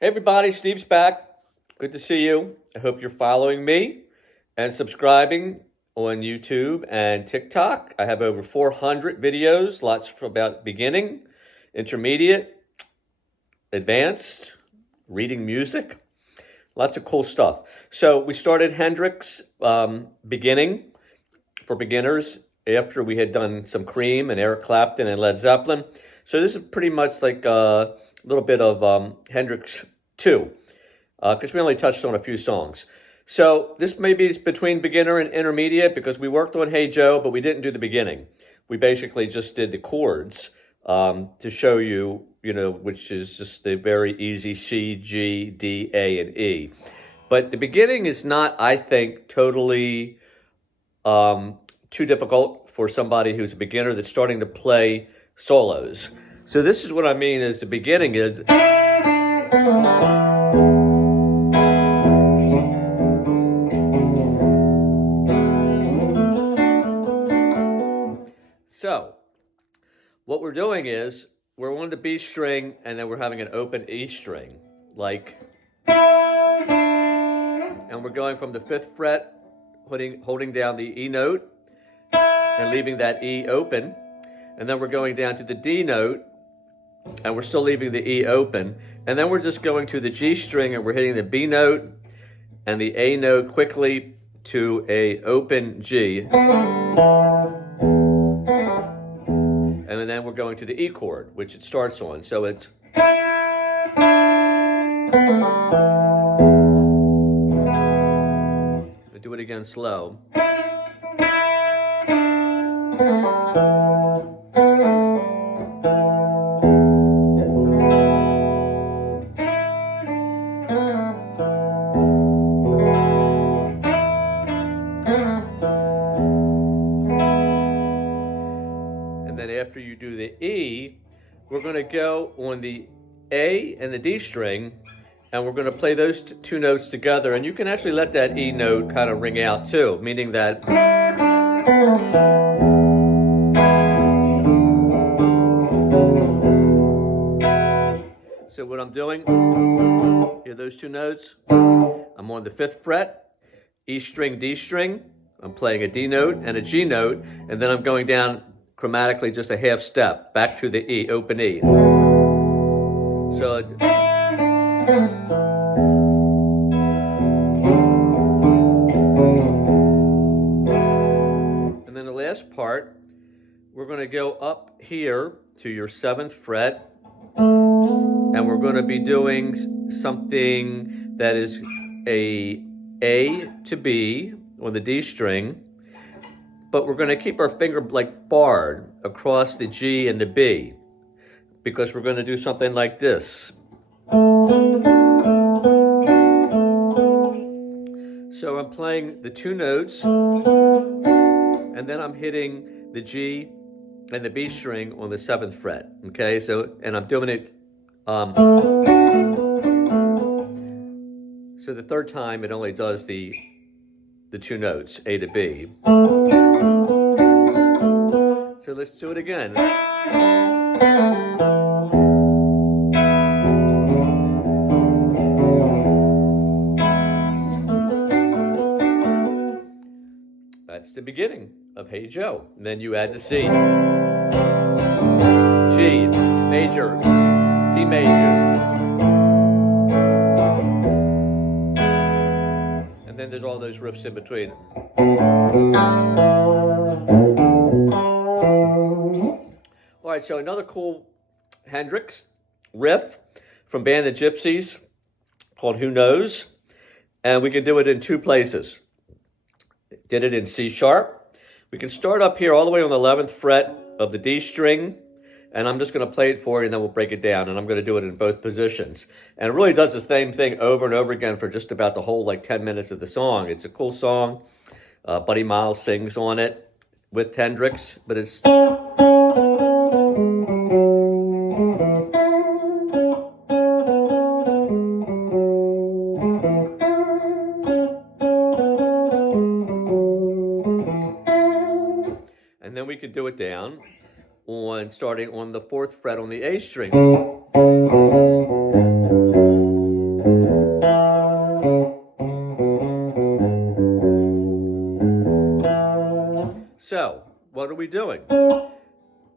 Hey everybody, Steve's back. Good to see you. I hope you're following me and subscribing on YouTube and TikTok. I have over 400 videos, lots about beginning, intermediate, advanced, reading music, lots of cool stuff. So we started Hendrix beginning for beginners after we had done some Cream and Eric Clapton and Led Zeppelin. So this is pretty much like a little bit of Hendrix 2, because we only touched on a few songs. So this maybe is between beginner and intermediate because we worked on Hey Joe, but we didn't do the beginning. We basically just did the chords to show you, which is just the very easy C, G, D, A, and E. But the beginning is not, I think, totally too difficult for somebody who's a beginner that's starting to play solos. So this is what I mean is the beginning is... So what we're doing is we're on the B string and then we're having an open E string, like, and we're going from the 5th fret, holding down the E note and leaving that E open. And then we're going down to the D note and we're still leaving the E open. And then we're just going to the G string and we're hitting the B note and the A note quickly to a open G. And then we're going to the E chord, which it starts on. So it's... I'll do it again slow. After you do the E, we're going to go on the A and the D string, and we're going to play those two notes together. And you can actually let that E note kind of ring out too, meaning that... So what I'm doing, hear those two notes? I'm on the 5th fret, E string, D string. I'm playing a D note and a G note, and then I'm going down chromatically just a half step back to the E, open E. So and then the last part, we're going to go up here to your 7th fret, and we're going to be doing something that is a to B on the D string, but we're going to keep our finger like barred across the G and the B because we're going to do something like this. So I'm playing the two notes and then I'm hitting the G and the B string on the 7th fret. Okay, so, and I'm doing it, so the third time it only does the two notes, A to B. So let's do it again. That's the beginning of Hey Joe. And then you add the C. G, major, D major. And then there's all those riffs in between. All right, so another cool Hendrix riff from Band of Gypsies called Who Knows? And we can do it in two places. Did it in C sharp. We can start up here all the way on the 11th fret of the D string, and I'm just going to play it for you, and then we'll break it down, and I'm going to do it in both positions. And it really does the same thing over and over again for just about the whole 10 minutes of the song. It's a cool song. Buddy Miles sings on it with Hendrix, but it's... And then we could do it down on starting on the 4th fret on the A string. doing?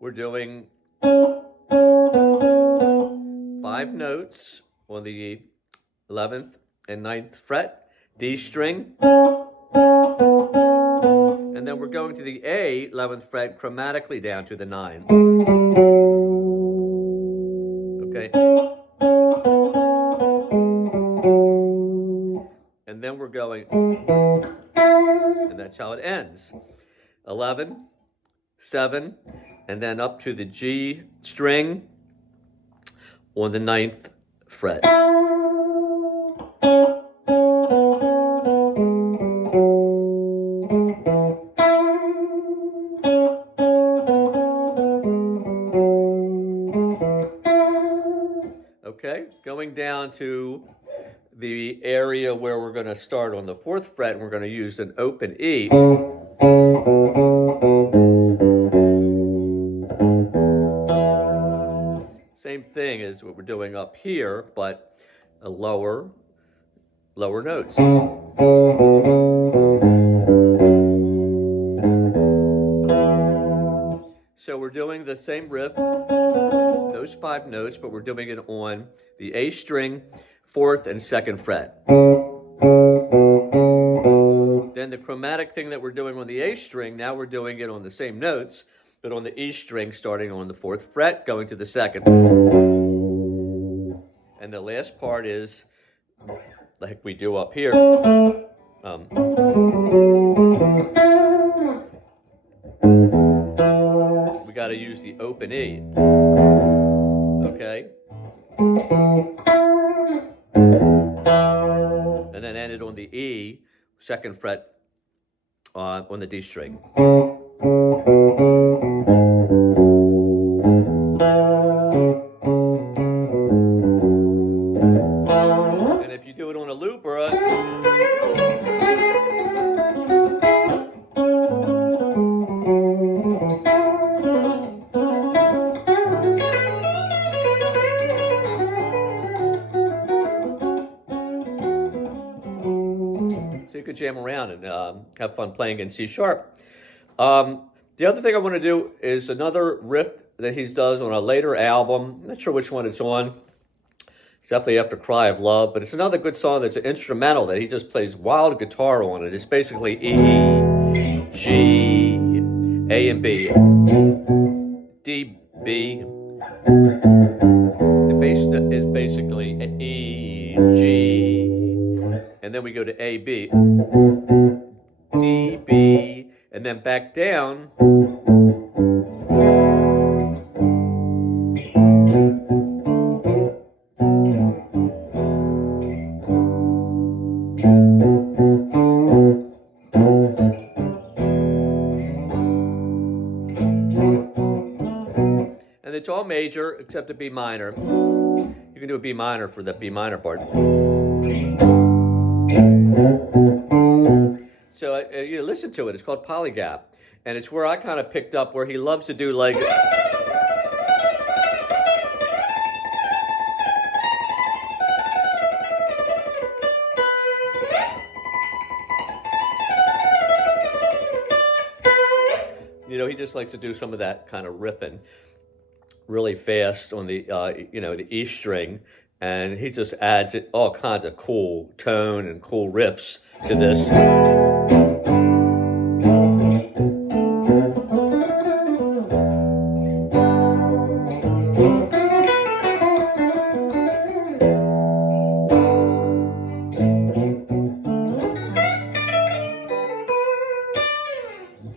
We're doing 5 notes on the 11th and 9th fret, D string, and then we're going to the A 11th fret chromatically down to the 9. Okay. And then we're going, and that's how it ends. 11, 7, and then up to the G string on the 9th fret. Okay, going down to the area where we're going to start on the 4th fret, and we're going to use an open E. Same thing as what we're doing up here, but a lower notes. So we're doing the same riff, those 5 notes, but we're doing it on the A string, 4th and 2nd fret. Then the chromatic thing that we're doing on the A string, now we're doing it on the same notes, but on the E string, starting on the 4th fret, going to the 2nd. And the last part is like we do up here. We got to use the open E. Okay? And then end it on the E, 2nd fret on the D string. And if you do it on a loop or so you could jam around and have fun playing in C sharp. The other thing I want to do is another riff that he does on a later album. I'm not sure which one it's on. It's definitely after Cry of Love, but it's another good song that's an instrumental that he just plays wild guitar on it. It's basically E, G, A and B, D, B. The bass is basically E, G, and then we go to A, B, D, B, and then back down. And it's all major except a B minor. You can do a B minor for the B minor part. So you listen to it. It's called Polygap, and it's where I kind of picked up where he loves to do like. You know, he just likes to do some of that kind of riffing really fast on the the E string, and he just adds it all kinds of cool tone and cool riffs to this.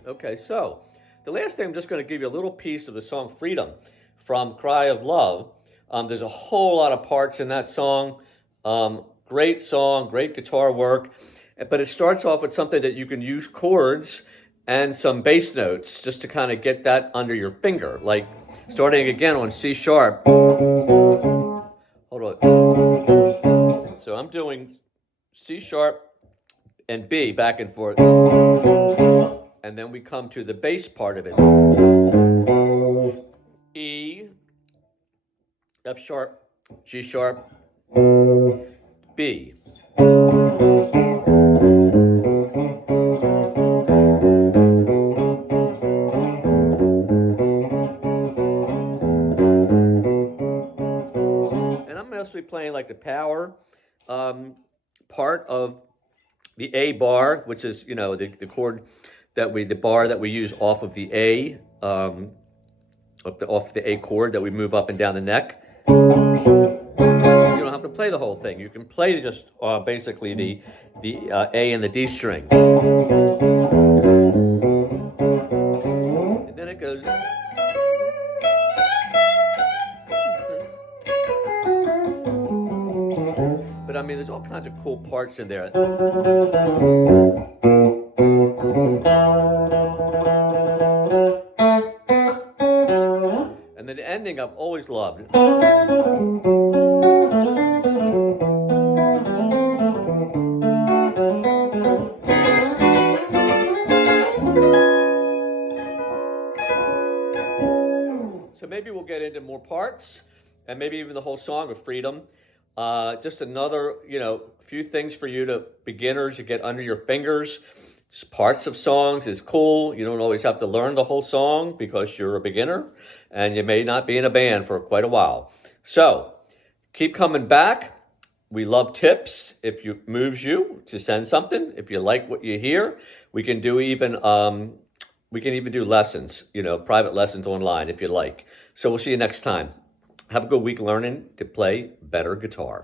Okay, so the last thing, I'm just going to give you a little piece of the song Freedom from Cry of Love. There's a whole lot of parts in that song. Great song, great guitar work. But it starts off with something that you can use chords and some bass notes just to kind of get that under your finger. Like starting again on C sharp. Hold on. So I'm doing C sharp and B back and forth. And then we come to the bass part of it. E, F sharp, G sharp, B. mostly playing like the power part of the A bar, which is, you know, the chord that the bar that we use off of the A, off the A chord that we move up and down the neck. You don't have to play the whole thing. You can play just basically the A and the D string. And then it goes. But I mean, there's all kinds of cool parts in there. And then the ending I've always loved. So maybe we'll get into more parts, and maybe even the whole song of Freedom. Just another, you know, few things for you to beginners to get under your fingers. Just parts of songs is cool. You don't always have to learn the whole song because you're a beginner and you may not be in a band for quite a while. So keep coming back. We love tips. If it moves you to send something, if you like what you hear, we can even do lessons, you know, private lessons online if you like. So we'll see you next time. Have a good week learning to play better guitar.